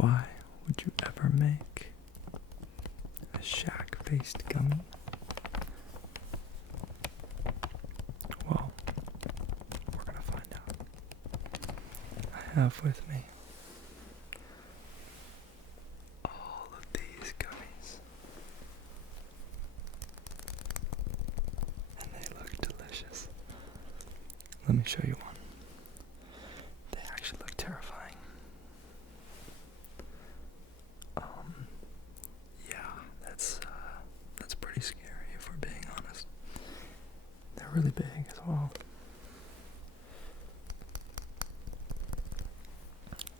Why would you ever make a Shaq-faced gummy? Well, we're gonna find out. I have with me all of these gummies, and they look delicious. Let me show you one. They actually look terrifying. That's pretty scary if we're being honest. They're really big as well.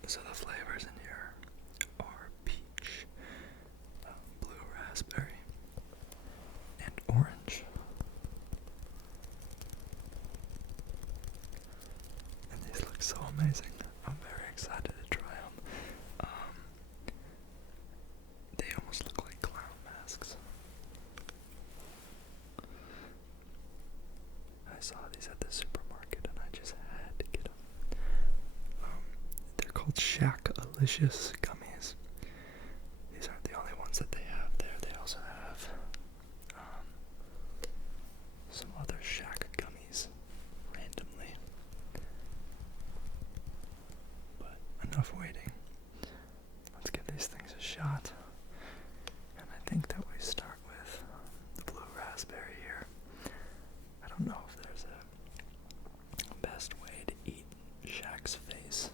So the flavors in here are peach, blue raspberry, and orange. And these look so amazing. I'm very excited to try them. They almost look like clown masks. I saw these at the supermarket and I just had to get them. They're called Shaq-alicious gummies. These aren't the only ones that they have there. They also have some other Shaq gummies randomly. But enough waiting. Let's give these things a shot. And I think that we start with the blue raspberry here. I don't know if there's a best way to eat Shaq's face,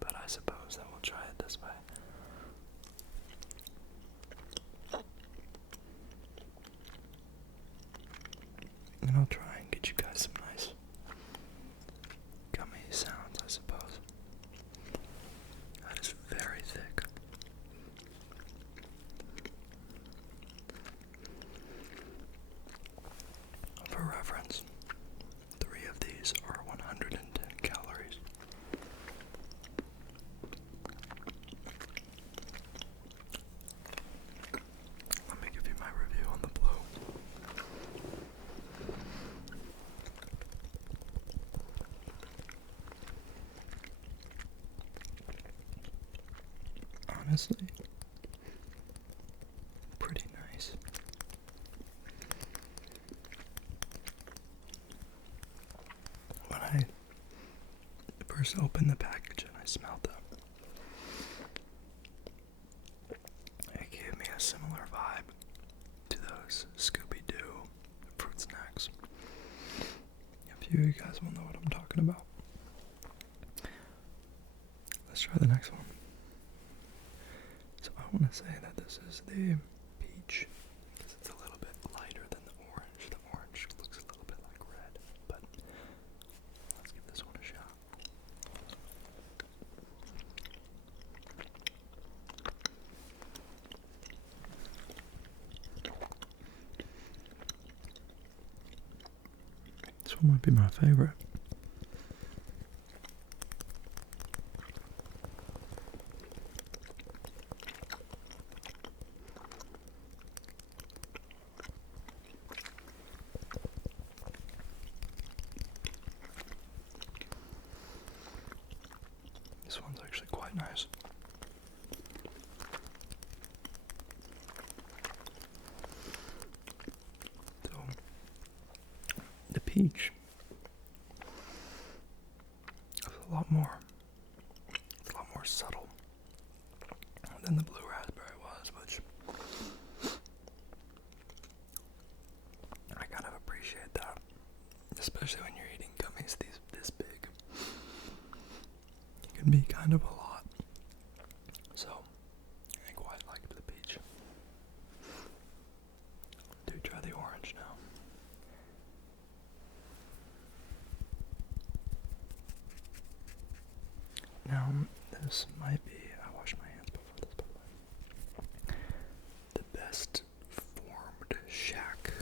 but I suppose that we'll try it this way. And I'll try and get you guys some nice gummy sounds, I suppose. That is very thick. For reference, 3 of these are 110 calories. Let me give you my review on the blue. Honestly, pretty nice. When I first opened the package and I smelled them, it gave me a similar vibe to those Scooby-Doo fruit snacks. A few of you guys will know what I'm talking about. Let's try the next one. So I want to say that this is the peach, because it's a little bit lighter than the orange. The orange looks a little bit like red, but let's give this one a shot. This one might be my favorite. This one's actually quite nice. So, the peach is a lot more subtle than the blue raspberry was, which I kind of appreciate that, especially when you're eating gummies this big. It can be kind of a lot. So, I quite liked the peach. Do try the orange now. Now, this might be, I washed my hands before this, by the way, the best formed Shaq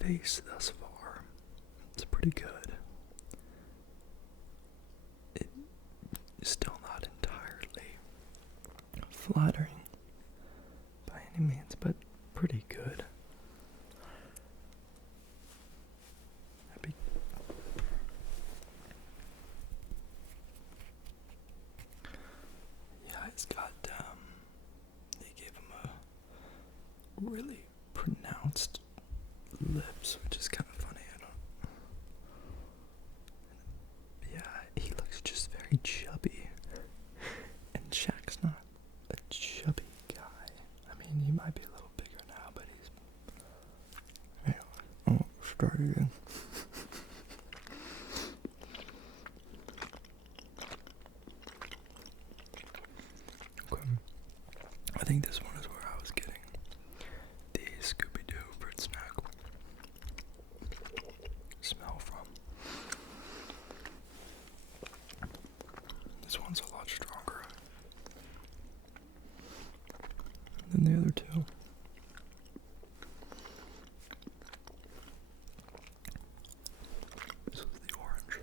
face thus far. It's pretty good. It's still not entirely flattering by any means, but pretty good. I think this one is where I was getting the Scooby-Doo fruit snack smell from. This one's a lot stronger than the other two. This was the orange.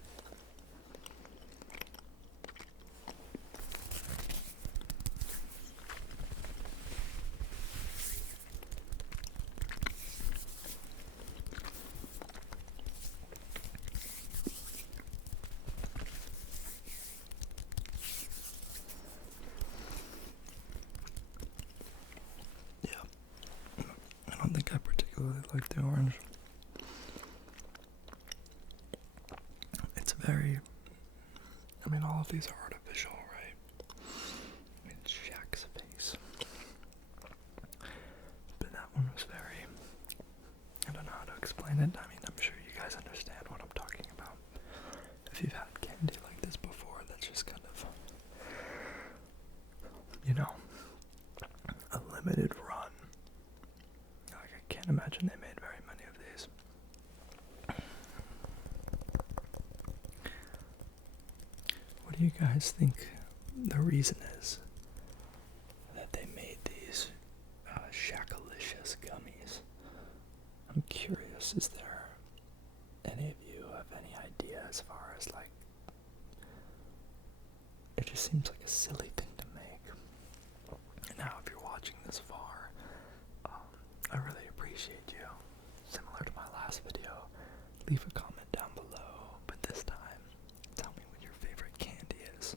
I don't think I particularly like the orange. It's very, I mean, all of these are artificial, right? I mean, it's Shaq's face. But that one was very, I don't know how to explain it. I mean, I'm sure you guys understand what I'm talking about. If you've had candy like this before, that's just kind of, you know, a limited run. Like, I can't imagine they made very many of these. What do you guys think the reason is that they made these Shaq-alicious gummies? I'm curious, is there any of you have any idea as far as, like, it just seems like a silly thing to make. Now, if you're watching this far, I really appreciate you. Similar to my last video, leave a comment down below, but this time, tell me what your favorite candy is.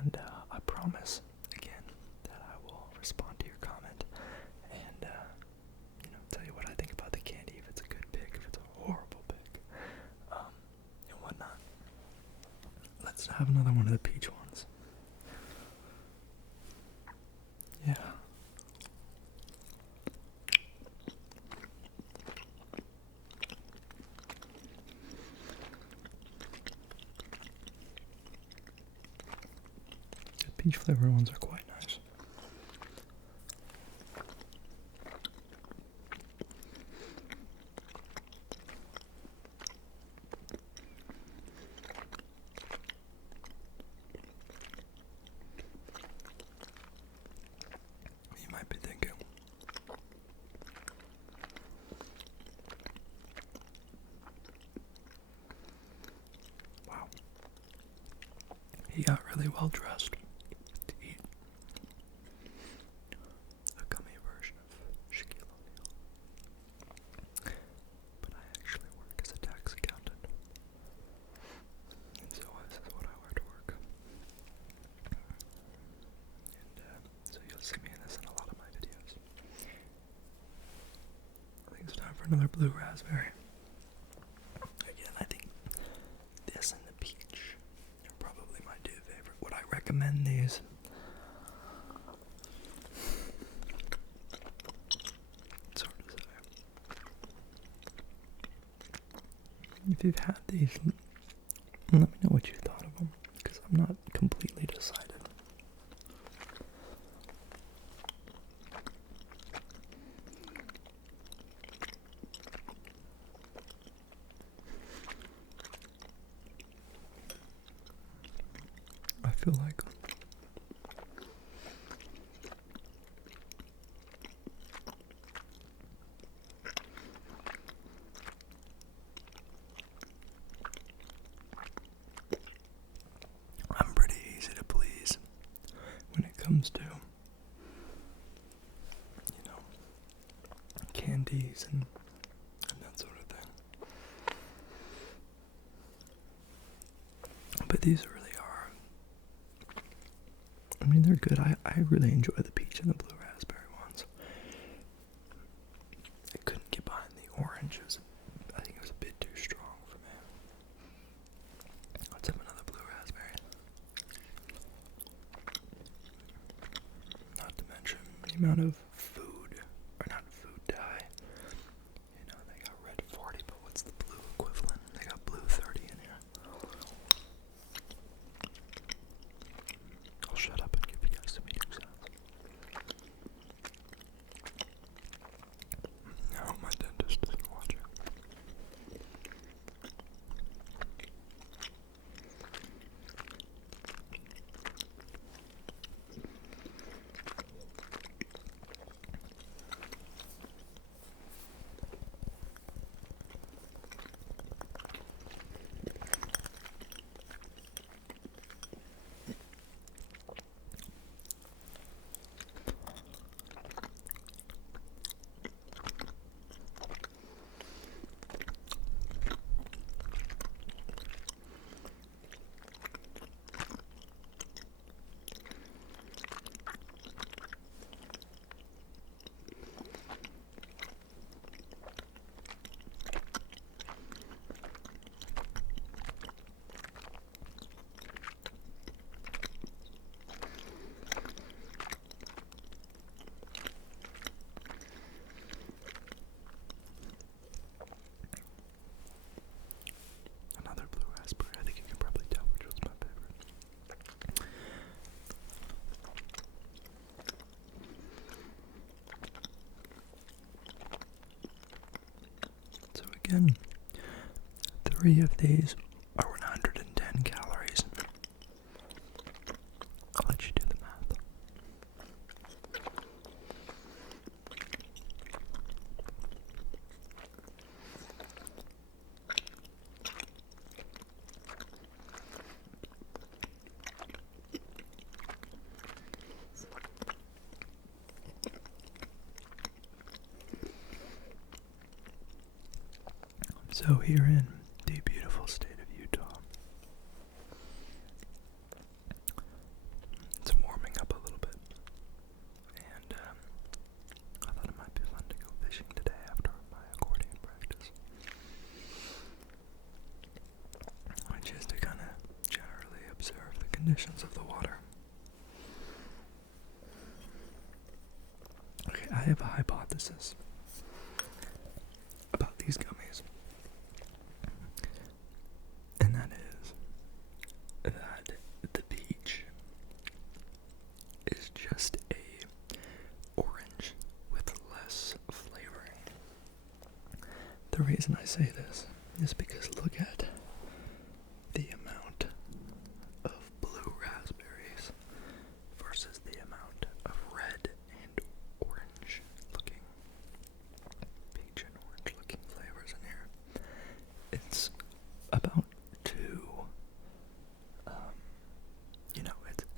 And I promise, again, that I will respond to your comment and, tell you what I think about the candy, if it's a good pick, if it's a horrible pick, and whatnot. Let's have another one of the peach ones. Yeah. The peach flavored ones are quite nice. You might be thinking, wow, he got really well dressed to eat a gummy version of Shaquille O'Neal. But I actually work as a tax accountant, and so this is what I wear to work. And so you'll see me in this in a lot of my videos. I think it's time for another blue raspberry. Again, I think this and the peach are probably my two favorite. Would I recommend these? It's hard to say. If you've had these, let me know what you thought of them, because I'm not completely decided. I feel like I'm pretty easy to please when it comes to, candies and that sort of thing. But these really are, I mean, they're good. I really enjoy the peach and the blue raspberry ones. I couldn't get behind the orange. I think it was a bit too strong for me. Let's have another blue raspberry. Not to mention the amount of food, or not food dye. They got red 40, but what's the blue equivalent? They got blue 30 in here. I'll shut up and give you guys some eating sounds. again. 3 of these are 110 calories. I'll let you do the math. So here in the beautiful state of Utah, it's warming up a little bit, and I thought it might be fun to go fishing today after my accordion practice, which is to kind of generally observe the conditions of the water. Okay, I have a hypothesis about these gummies. And that is that the peach is just a orange with less flavoring. The reason I say this is because look at the amount of blue raspberries versus the amount of red and orange looking, peach and orange looking flavors in here. It's about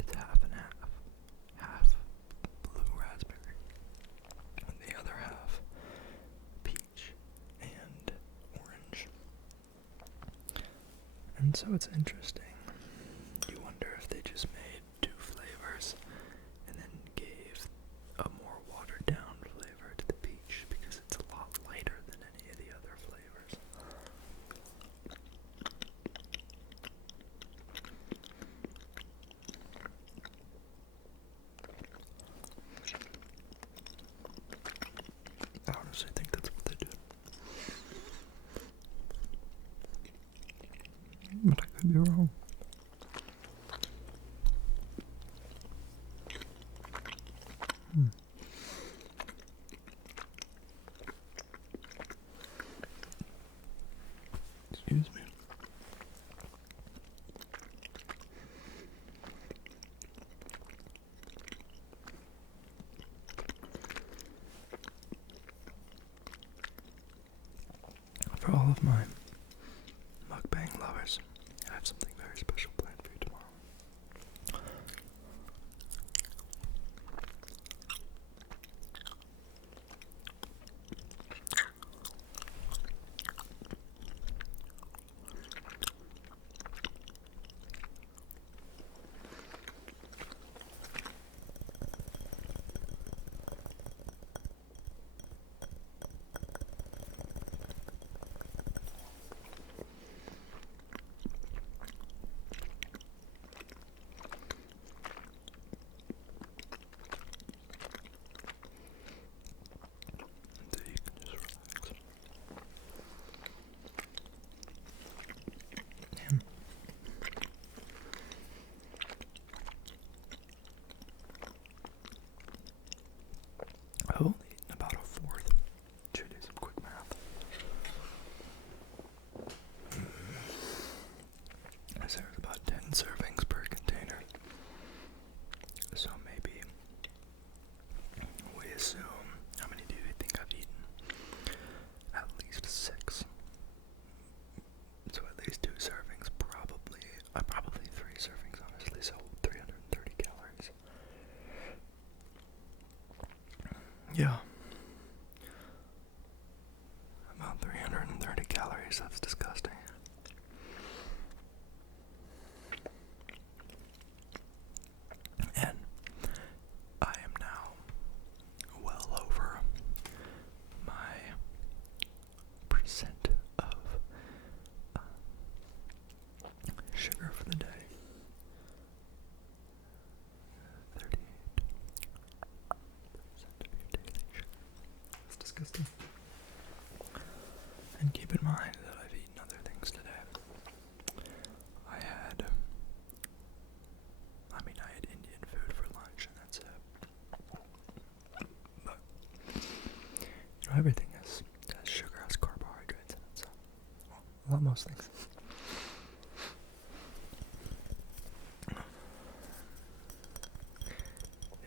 it's half and half. Half blue raspberry, and the other half peach and orange. And so it's interesting. You wonder if they just made 2 flavors and then gave a more watered down flavor to the peach because it's a lot lighter than any of the other flavors. I honestly think that's what they did. But I could be wrong. Excuse me. For all of my mukbang lovers, I have something very special planned for you tomorrow. So you can just relax. And I've only eaten about a 4th. Should do some quick math. As there's about 10 servings per container. So maybe we assume, how many do you think I've eaten? At least 6. So at least 2 servings, probably 3 servings honestly, so 330 calories. Yeah. About 330 calories, that's disgusting. And I am now well over my percent of sugar for the day. 38% of your daily sugar.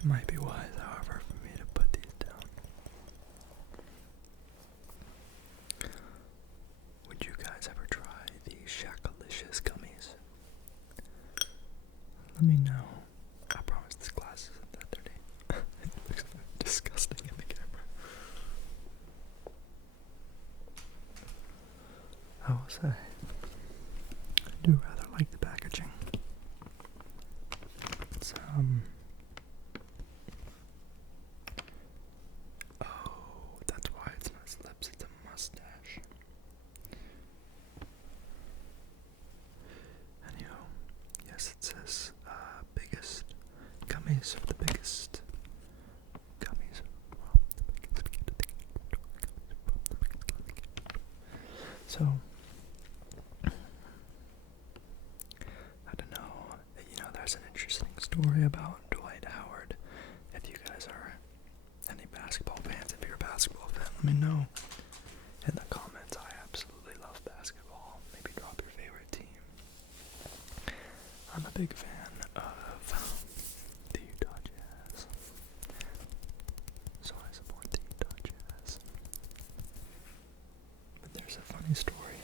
It might be wise, however, for me to put these down. Would you guys ever try the Shaq Gummies? Let me know. I promise this glass isn't that dirty. It looks disgusting in the camera. I will say, I do rather like the packaging. It's, oh, that's why it's not lips, it's a mustache. Anyhow, yes, it says, biggest gummies, the biggest gummies. So, I don't know, there's an interesting story about Dwight Howard. If you guys are any basketball fans, if you're a basketball fan, let me know in the comments. I absolutely love basketball. Maybe drop your favorite team. I'm a big fan of the Utah Jazz, so I support the Utah Jazz. But there's a funny story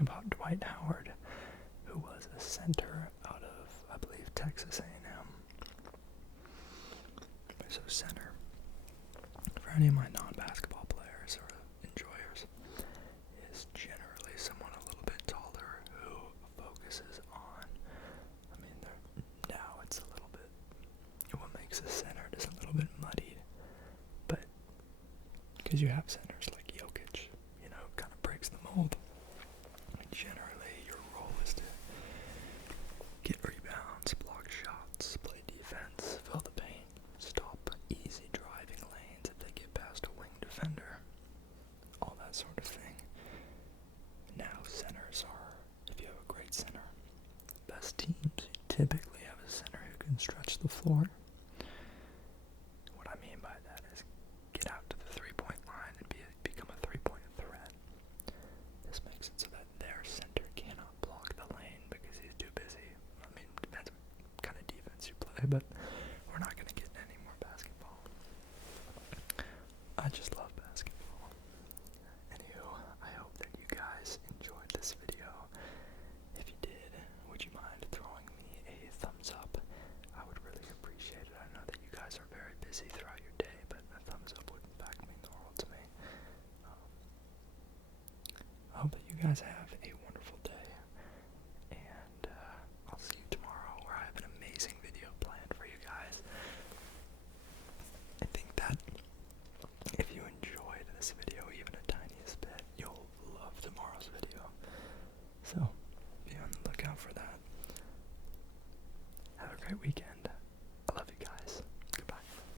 about Dwight Howard, who was a center out of, I believe, Texas A&M. So center, for any of my non-basketball players or enjoyers, is generally someone a little bit taller who focuses on, now it's a little bit, what makes a center just a little bit muddied, but because you have centers like Jokic, kind of breaks the mold. Generally, your role is to get rebounds, block shots, play defense, fill the paint, stop easy driving lanes if they get past a wing defender, all that sort of thing. Now, centers are, if you have a great center, best teams, you typically have a center who can stretch the floor. What I mean by that is get out to the three-point line and become a three-point threat. This makes it so that their center cannot block the lane because he's too busy. Depends what kind of defense you play, but we're not going to get any more basketball. I just love basketball. Anywho, I hope that you guys enjoyed this video. If you did, would you mind throwing me a thumbs up? I would really appreciate it. I know that you guys are very busy throughout your day, but a thumbs up would in fact mean the world to me. I hope that you guys have a wonderful day, and I'll see you tomorrow where I have an amazing video planned for you guys. I think that if you enjoyed this video even a tiniest bit, you'll love tomorrow's video. So, be on the lookout for that. Have a great weekend.